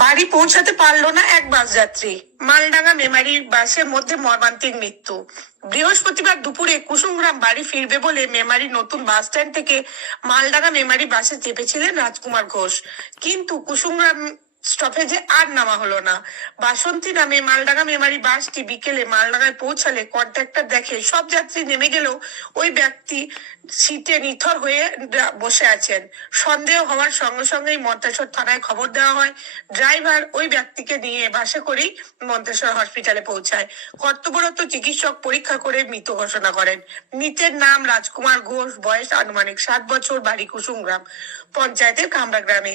বাড়ি পৌঁছাতে পারল না এক বাস যাত্রী। মালডাঙ্গা মেমারি বাসের মধ্যে মর্মান্তিক মৃত্যু। বৃহস্পতিবার দুপুরে কুসুমগ্রাম বাড়ি ফিরবে বলে মেমারি নতুন বাস স্ট্যান্ড থেকে মালডাঙ্গা মেমারি বাসে চেপেছিলেন রাজকুমার ঘোষ। কিন্তু কুসুমগ্রাম স্টপেজে আর নামা হলো না। বাসন্তী নামে মালডাঙ্গা মেমারি বাসটি বিকেলে মালডাঙ্গায় পৌঁছালে কন্ট্রাক্টর দেখে সব যাত্রী নেমে গেলেও ওই ব্যক্তি সিটে নিথর হয়ে বসে আছেন। সন্দেহ হওয়ার সঙ্গে সঙ্গেই মন্তেশ্বর থানায় খবর দেওয়া হয়, ড্রাইভার ওই ব্যক্তিকে নিয়ে বাসে করেই মন্তেশ্বর হসপিটালে পৌঁছায়। কর্তব্যরত চিকিৎসক পরীক্ষা করে মৃত ঘোষণা করেন। মৃতের নাম রাজকুমার ঘোষ, বয়স আনুমানিক সাত বছর, বাড়ি কুসুমগ্রাম পঞ্চায়েতের কামরা গ্রামে।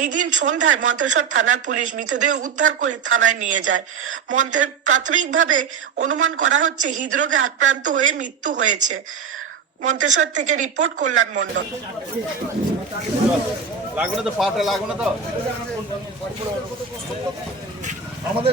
এই দিন সন্ধ্যায় মন্তেশ্বর থানার পুলিশ মৃতদেহ উদ্ধার করে থানায় নিয়ে যায়। মন্ত্রের প্রাথমিকভাবে অনুমান করা হচ্ছে হৃদরোগে আক্রান্ত হয়ে মৃত্যু হয়েছে। মন্তেশ্বর থেকে রিপোর্ট কল্যাণ লাগবে তো তো। আমাদের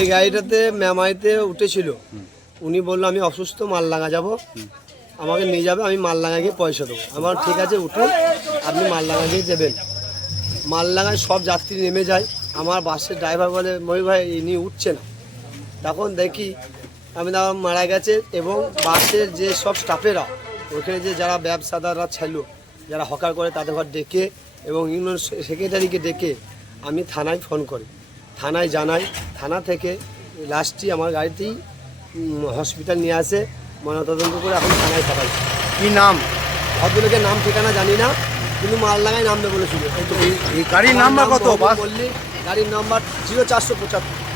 এই গাড়িটাতে মেমাইতে উঠেছিল। উনি বলল আমি অসুস্থ মালডাঙ্গা যাব। আমাকে নিয়ে যাবে আমি মালডাঙ্গা গিয়ে পয়সা দেবো। আমার ঠিক আছে উঠুন আপনি মালডাঙ্গা গিয়ে দেবেন। মালডাঙ্গায় সব যাত্রী নেমে যায়। আমার বাসের ড্রাইভার বলে ময়ূর ভাই ইনি উঠছে না। তখন দেখি আমি তখন মারা গেছে এবং বাসের যে সব স্টাফেরা ওখানে যে যারা ব্যবসাদাররা ছিল যারা হকার করে তাদের ঘর ডেকে এবং ইউনিয়ন সেক্রেটারিকে ডেকে আমি থানায় ফোন করি। থানায় জানাই থানা থেকে লাস্টটি আমার গাড়িতেই হসপিটাল নিয়ে আসে ময়নাতদন্ত করে এখন থানায় পাঠাই। কি নাম? ভদ্রলোকের নাম ঠিকানা জানি না কিন্তু মালডাঙ্গায় নামবে বলেছিল। গাড়ির নাম্বার কত বললি গাড়ির নাম্বার জিরো চারশো পঁচাত্তর।